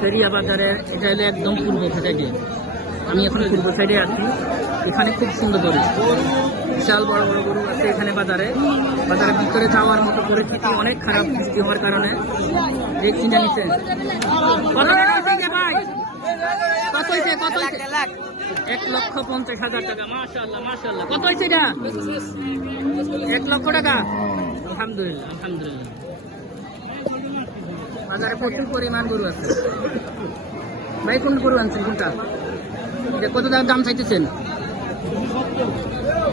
ফেরিয়া বাজারের এটা হলো একদম পূর্ব সাইডে। আমি এখন পূর্ব সাইডে আছি। এখানে খুব সুন্দর গরু, বিশাল বড় বড় গরু আছে এখানে বাজারে। বাজারের ভিতরে যাওয়ার মতো পরিস্থিতি অনেক খারাপ বৃষ্টি হওয়ার কারণে। দেখছি জানিছে কত টাকা হয়েছে ভাই? কত হয়েছে? কত হয়েছে? 1,50,000 টাকা। মাশাআল্লাহ মাশাআল্লাহ। কত হয়েছে এটা? 1 লক্ষ টাকা। আলহামদুলিল্লাহ আলহামদুলিল্লাহ। বাজারে প্রচুর পরিমাণ গরু আছে। ভাই কোন গরু আনছেন? কোনটা? কত দাম চাইতেছেন?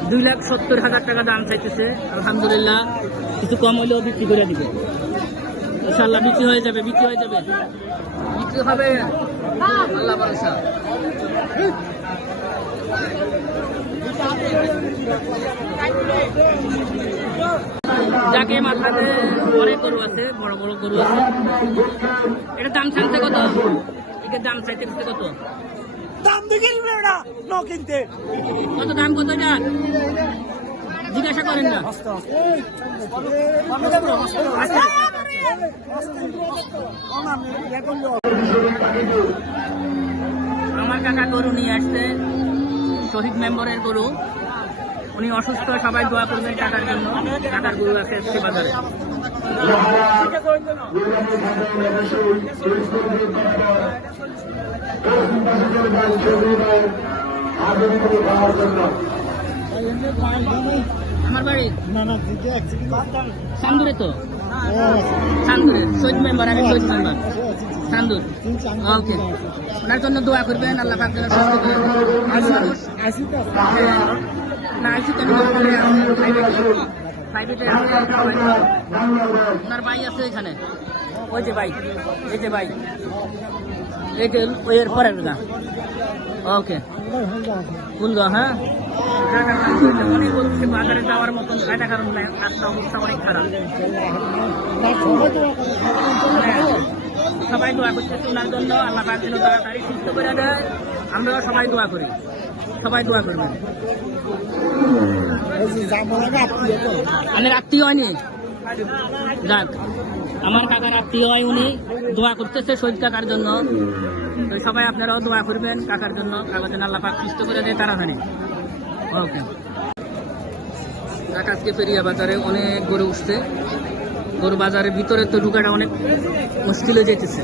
2,70,000 টাকা দাম চাইতেছে। আলহামদুলিল্লাহ কিছু কম হলেও বিক্রি করে দিবে ইনশাআল্লাহ। বিক্রি হয়ে যাবে, বিক্রি হয়ে যাবে, বিক্রি হবে আল্লাহ ভরসা। যাকে মাথাতে অনেক গরু আছে, বড় বড় গরু আছে। এটা দাম চাইতে কত? এটার দাম চাইতে কত? দাম দেখি না কিনতে কত দাম? কত এটা জিজ্ঞাসা করেন না। আমার কাকা গরু নিয়ে আসছে, শহীদ মেম্বারের গরু। উনি অসুস্থ, সবাই দোয়া করবেন টাকার জন্য। টাকার গরু আছে এসছে বাজারে। আমার বাড়ি চান্দুরে, তো চান্দুরে শহীদ মেম্বার। আমি শহীদ মেম্বার চান্দুর। ওকে, ওনার জন্য দোয়া করবেন, আল্লাহ পাক যেন সুস্থ করেন। না আইসিতে ওনার ভাই আছে এখানে। ওই যে ভাই, এই যে ভাই, এই যে ওই এর পরের না। ওকে বললো হ্যাঁ। অনেক বলছে বাজারে যাওয়ার মতন কায়দা কারণ নাই, রাস্তা অবস্থা অনেক খারাপ। সবাই দোয়া করতেছে ওনার জন্য, আল্লাহ পাক যেন তাড়াতাড়ি সুস্থ করে দেয়। আমরাও সবাই দোয়া করি, সবাই দোয়া করবেন। আমার আত্মীয় হয়নি, যাক আমার কাকার আত্মীয় হয়, উনি দোয়া করতেছে শহীদ কাকার জন্য। সবাই আপনারাও দোয়া করবেন কাকার জন্য, কাকা যেন আল্লাহ পাক সুস্থ করে দেয় তাড়াতাড়ি। ওকে, আজকে ফেরিয়া বাজারে অনেক গরু উঠছে। গরু বাজারের ভিতরে তো ঢুকাটা অনেক মুশকিল হয়ে যেতেছে।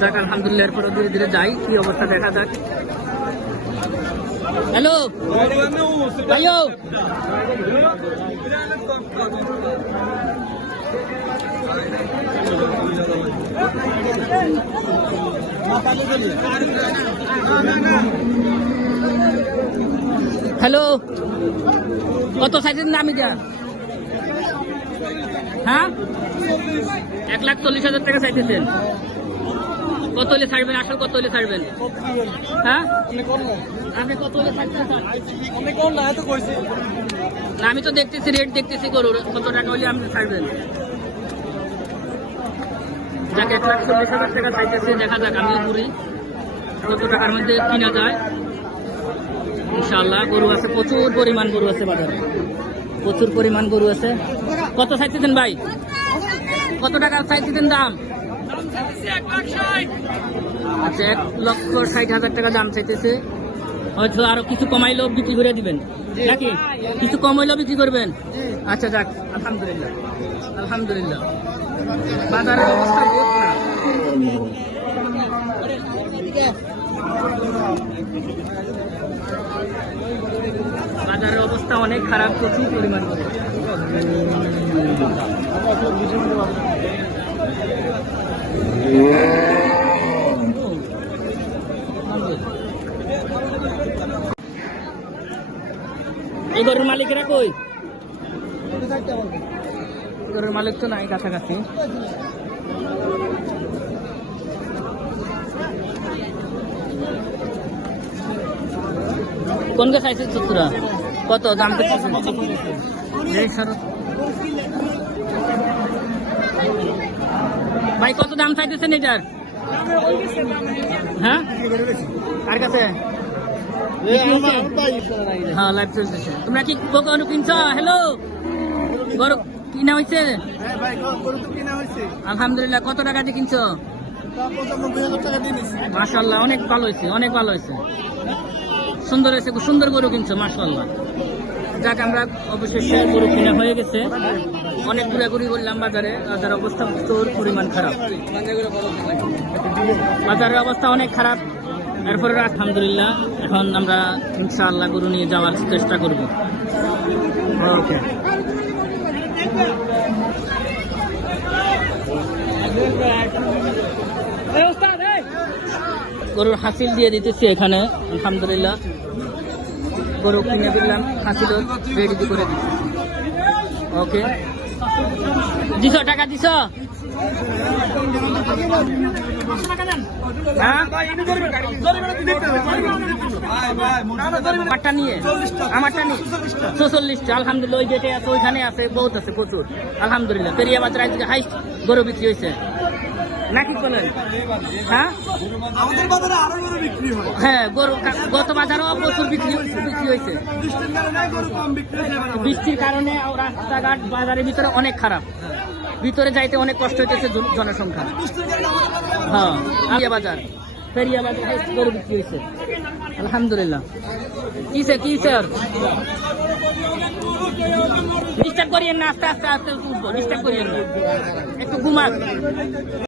যাক আলহামদুলিল্লাহ, এরপরে ধীরে ধীরে যাই, কি অবস্থা দেখা যাক। হ্যালো ভাইও, হ্যালো, কত সাইজের নামি যা? হ্যাঁ, 1,40,000 টাকা চাইতেছেন। কত হলে ছাড়বেন? আসল কত হলে ছাড়বেন? হ্যাঁ, আপনি কত হলে ছাড়বেন? না আমি তো দেখতেছি, রেট দেখতেছি গরুর, কত টাকা হলে আপনি ছাড়বেন? যাকে 1,40,000 টাকা চাইতেছে, দেখা যাক আমিও ঘুরি কত টাকার মধ্যে কিনা যায়। ইনশাআল্লাহ গরু আছে, প্রচুর পরিমাণ গরু আছে বাজারে, প্রচুর পরিমাণ গরু আছে। কত চাইতেছেন ভাই? কত টাকা চাইতেছেন দাম? আচ্ছা, 1,60,000 টাকা দাম চাইতেছে। হয়তো আরো কিছু কমাইলেও বিক্রি করে দিবেন নাকি? কিছু কম হইলেও বিক্রি করবেন? আচ্ছা যাক, আলহামদুলিল্লাহ আলহামদুলিল্লাহ। বাজারের অবস্থা বহুত খারাপ। বাজারের অবস্থা অনেক খারাপ, প্রচুর পরিমাণ করে। এই গরুর মালিকেরা কই? গরুর মালিক তো নাই কাছাকাছি। কোন কে খাইছে চুতুরা? কত দাম? ভাই কত দাম চাইতেছেন এটার? হ্যাঁ, কার কাছে? হ্যাঁ, লাইভ চলতেছে। তোমরা কি গরু কিনছ? হ্যালো, গরু কিনা হয়েছে? আলহামদুলিল্লাহ। কত টাকা দিয়ে কিনছো? মাশাআল্লাহ, অনেক ভালো হয়েছে, অনেক ভালো হয়েছে, সুন্দর হয়েছে, খুব সুন্দর গরু কিনছো মাশাআল্লাহ। যাক, আমরা অবশেষে গরু কিনা হয়ে গেছে। অনেক ঘোরাঘুরি করলাম বাজারে, বাজারের অবস্থা প্রচুর পরিমাণ খারাপ, বাজারের অবস্থা অনেক খারাপ। এরপরে আলহামদুলিল্লাহ এখন আমরা ইনশাআল্লাহ গরু নিয়ে যাওয়ার চেষ্টা করব। ওকে, গরুর হাসিল দিয়ে দিতেছি এখানে আলহামদুলিল্লাহ। গরু কিনে দিলাম, হাসিল রেডি করে দিচ্ছি। ওকে, দিছ টাকা দিছ? হ্যাঁ, আমারটা নিয়ে 46টা আলহামদুলিল্লাহ। ওই গেটে আছে, ওইখানে আছে, বহুত আছে, প্রচুর আলহামদুলিল্লাহ। পেরিয়া বাজার আজকে হাইস্ট গরু বিক্রি হয়েছে নাকি বলেন? হ্যাঁ, আমাদের বাজারে আরো গরু বিক্রি হয়। হ্যাঁ, গরু গত বাজারেও প্রচুর বিক্রি হয়েছে। বৃষ্টির কারণে গরু কম বিক্রি হয়েছে এবার আমাদের। বৃষ্টির কারণে রাস্তাঘাট বাজারের ভিতরে অনেক খারাপ, ভিতরে যাইতে অনেক কষ্ট হইতেছে জনসংখ্যা। বৃষ্টির কারণে আমাদের বাজারে হ্যাঁ, পেরিয়া বাজার হাইস্ট গরু বিক্রি হয়েছে আলহামদুলিল্লাহ। কিসে আর ডিস্টার্ব করিয়েন না, আস্তে আস্তে উঠবো, ডিস্টার্ব করিয়েন না, একটু ঘুমান।